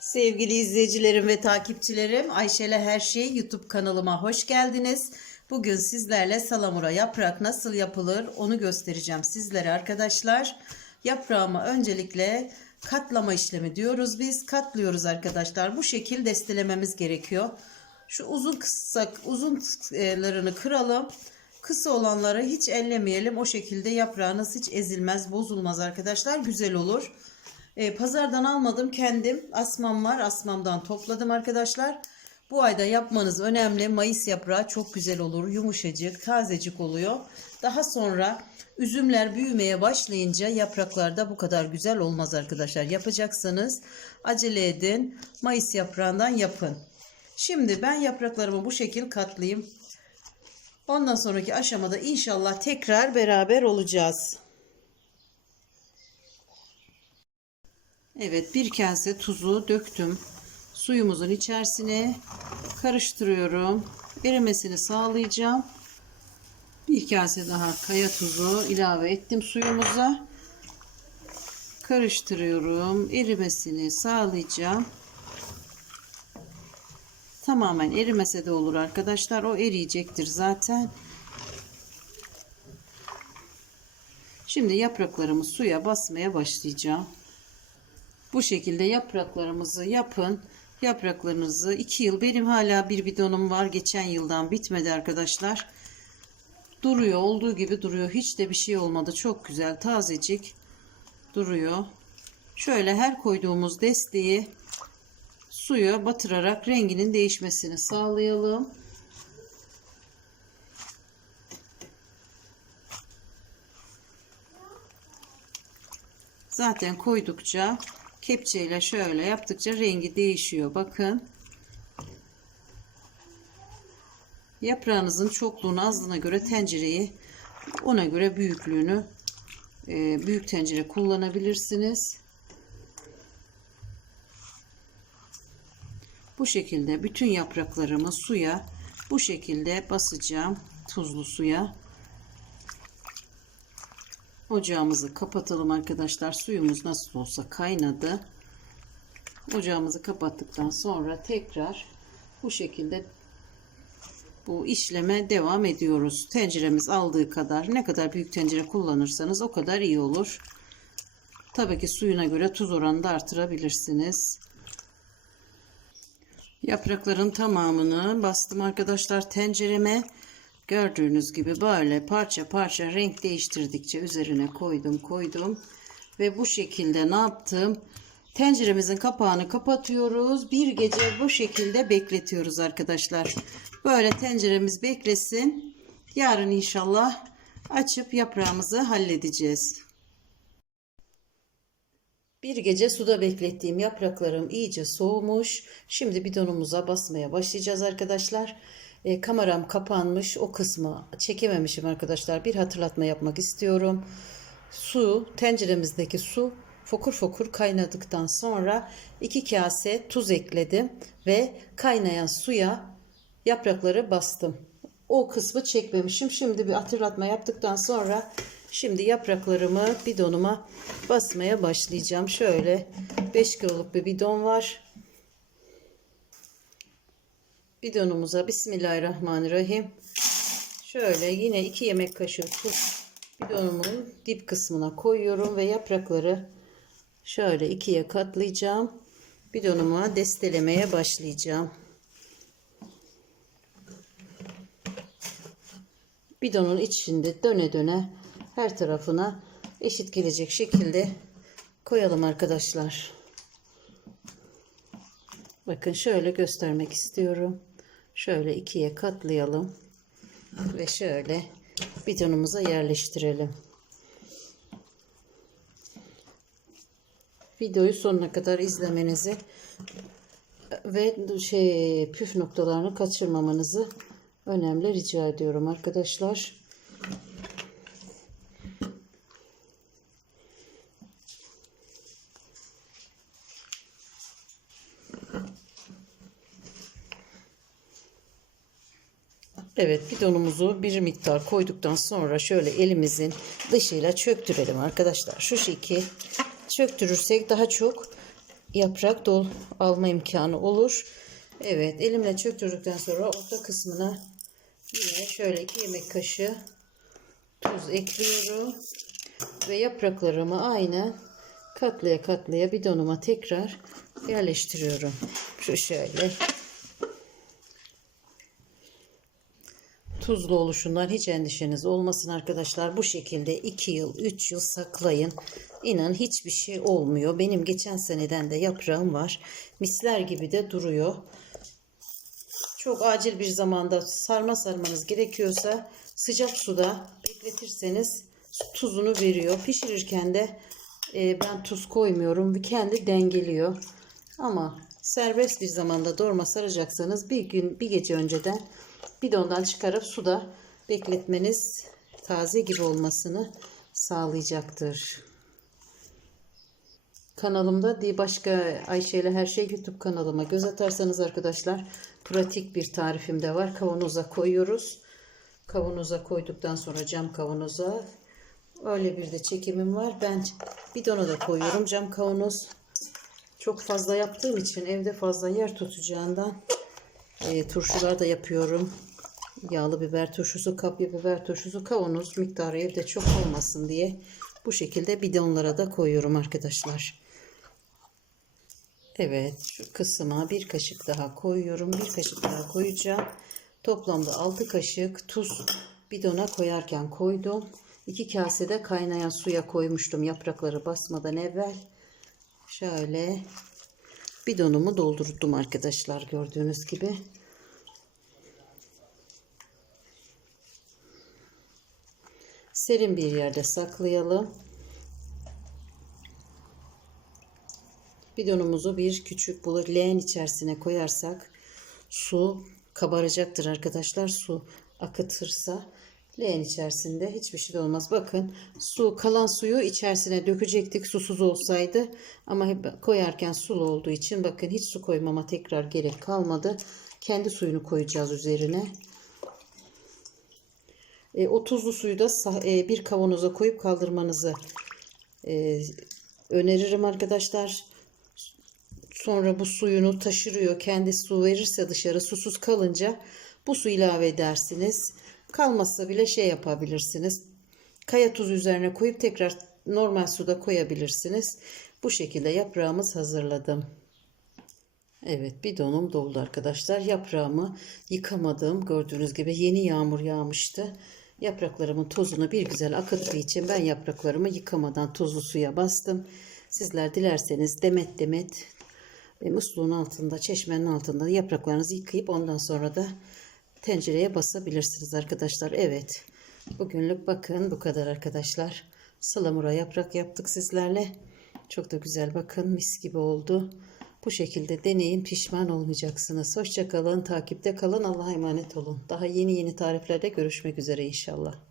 Sevgili izleyicilerim ve takipçilerim, Ayşe'le Her Şey YouTube kanalıma hoş geldiniz. Bugün sizlerle salamura yaprak nasıl yapılır onu göstereceğim sizlere arkadaşlar. Yaprağımı öncelikle katlama işlemi diyoruz biz. Katlıyoruz arkadaşlar. Bu şekil destelememiz gerekiyor. Şu uzun kısa uzunlarını kıralım. Kısa olanları hiç ellemeyelim. O şekilde yaprağınız hiç ezilmez, bozulmaz arkadaşlar. Güzel olur. E, pazardan almadım kendim. Asmam var. Asmamdan topladım arkadaşlar. Bu ayda yapmanız önemli. Mayıs yaprağı çok güzel olur. Yumuşacık, tazecik oluyor. Daha sonra üzümler büyümeye başlayınca yapraklarda bu kadar güzel olmaz arkadaşlar. Yapacaksanız acele edin. Mayıs yaprağından yapın. Şimdi ben yapraklarımı bu şekil katlayayım. Ondan sonraki aşamada inşallah tekrar beraber olacağız. Evet bir kase tuzu döktüm. Suyumuzun içerisine karıştırıyorum. Erimesini sağlayacağım. Bir kase daha kaya tuzu ilave ettim suyumuza. Karıştırıyorum. Erimesini sağlayacağım. Tamamen erimese de olur arkadaşlar. O eriyecektir zaten. Şimdi yapraklarımı suya basmaya başlayacağım. Bu şekilde yapraklarımızı yapın. Yapraklarınızı 2 yıl benim hala bir bidonum var. Geçen yıldan bitmedi arkadaşlar. Duruyor olduğu gibi duruyor. Hiç de bir şey olmadı. Çok güzel tazecik duruyor. Şöyle her koyduğumuz desteği suya batırarak renginin değişmesini sağlayalım. Zaten koydukça kepçeyle şöyle yaptıkça rengi değişiyor. Bakın. Yaprağınızın çokluğunu azlığına göre tencereyi ona göre büyüklüğünü e, büyük tencere kullanabilirsiniz. Bu şekilde bütün yapraklarımı suya bu şekilde basacağım. Tuzlu suya. Ocağımızı kapatalım arkadaşlar. Suyumuz nasıl olsa kaynadı. Ocağımızı kapattıktan sonra tekrar bu şekilde bu işleme devam ediyoruz. Tenceremiz aldığı kadar ne kadar büyük tencere kullanırsanız o kadar iyi olur. Tabii ki suyuna göre tuz oranını da artırabilirsiniz. Yaprakların tamamını bastım arkadaşlar tencereme. Gördüğünüz gibi böyle parça parça renk değiştirdikçe üzerine koydum koydum. Ve bu şekilde ne yaptım? Tenceremizin kapağını kapatıyoruz. Bir gece bu şekilde bekletiyoruz arkadaşlar. Böyle tenceremiz beklesin. Yarın inşallah açıp yaprağımızı halledeceğiz. Bir gece suda beklettiğim yapraklarım iyice soğumuş. Şimdi bidonumuza basmaya başlayacağız arkadaşlar. E, kameram kapanmış. O kısmı çekememişim arkadaşlar. Bir hatırlatma yapmak istiyorum. Su, tenceremizdeki su fokur fokur kaynadıktan sonra iki kase tuz ekledim ve kaynayan suya yaprakları bastım. O kısmı çekmemişim. Şimdi bir hatırlatma yaptıktan sonra şimdi yapraklarımı bidonuma basmaya başlayacağım. Şöyle 5 kiloluk bir bidon var. Bidonumuza Bismillahirrahmanirrahim. Şöyle yine 2 yemek kaşığı tuz bidonumun dip kısmına koyuyorum ve yaprakları şöyle ikiye katlayacağım. Bidonuma destelemeye başlayacağım. Bidonun içinde döne döne her tarafına eşit gelecek şekilde koyalım arkadaşlar. Bakın şöyle göstermek istiyorum. Şöyle ikiye katlayalım. Ve şöyle bidonumuza yerleştirelim. Videoyu sonuna kadar izlemenizi ve şey püf noktalarını kaçırmamanızı önemli rica ediyorum arkadaşlar. Evet bidonumuzu bir miktar koyduktan sonra şöyle elimizin dışıyla çöktürelim arkadaşlar. Şu şekil çöktürürsek daha çok yaprak dol alma imkanı olur. Evet elimle çöktürdükten sonra orta kısmına yine şöyle 2 yemek kaşığı tuz ekliyorum. Ve yapraklarımı aynen katlaya katlaya bidonuma tekrar yerleştiriyorum. Şu şöyle. Tuzlu oluşundan hiç endişeniz olmasın arkadaşlar. Bu şekilde 2 yıl 3 yıl saklayın. İnan hiçbir şey olmuyor. Benim geçen seneden de yaprağım var. Misler gibi de duruyor. Çok acil bir zamanda sarma sarmanız gerekiyorsa sıcak suda bekletirseniz tuzunu veriyor. Pişirirken de e, ben tuz koymuyorum. Kendi dengeliyor. Ama serbest bir zamanda doğrama saracaksanız bir gün bir gece önceden bidondan çıkarıp suda bekletmeniz taze gibi olmasını sağlayacaktır. Kanalımda di başka Ayşe ile her şey YouTube kanalıma göz atarsanız arkadaşlar pratik bir tarifim de var. Kavanoza koyuyoruz. Kavanoza koyduktan sonra cam kavanoza öyle bir de çekimim var. Ben bidona da koyuyorum cam kavanoz. Çok fazla yaptığım için evde fazla yer tutacağından e, turşular da yapıyorum. Yağlı biber turşusu, kapya biber turşusu, kavanoz miktarı evde çok olmasın diye bu şekilde bidonlara da koyuyorum arkadaşlar. Evet şu kısma bir kaşık daha koyuyorum. Bir kaşık daha koyacağım. Toplamda 6 kaşık tuz bidona koyarken koydum. 2 kasede kaynayan suya koymuştum yaprakları basmadan evvel. Şöyle bidonumu doldurdum arkadaşlar gördüğünüz gibi. Serin bir yerde saklayalım. Bidonumuzu bir küçük bulur leğen içerisine koyarsak su kabaracaktır arkadaşlar. Su akıtırsa leğen içerisinde hiçbir şey de olmaz. Bakın su kalan suyu içerisine dökecektik susuz olsaydı ama hep koyarken sulu olduğu için bakın hiç su koymama tekrar gerek kalmadı. Kendi suyunu koyacağız üzerine. E, o tuzlu suyu da e, bir kavanoza koyup kaldırmanızı e, öneririm arkadaşlar. Sonra bu suyunu taşırıyor. Kendi su verirse dışarı susuz kalınca bu su ilave edersiniz. Kalmazsa bile şey yapabilirsiniz. Kaya tuzu üzerine koyup tekrar normal suda koyabilirsiniz. Bu şekilde yaprağımız hazırladım. Evet bidonum doldu arkadaşlar. Yaprağımı yıkamadım. Gördüğünüz gibi yeni yağmur yağmıştı. Yapraklarımın tozunu bir güzel akıttığı için ben yapraklarımı yıkamadan tuzlu suya bastım. Sizler dilerseniz demet demet e, musluğun altında, çeşmenin altında yapraklarınızı yıkayıp ondan sonra da tencereye basabilirsiniz arkadaşlar. Evet. Bugünlük bakın bu kadar arkadaşlar. Salamura yaprak yaptık sizlerle. Çok da güzel bakın mis gibi oldu. Bu şekilde deneyin pişman olmayacaksınız. Hoşçakalın, takipte kalın, Allah'a emanet olun. Daha yeni yeni tariflerde görüşmek üzere inşallah.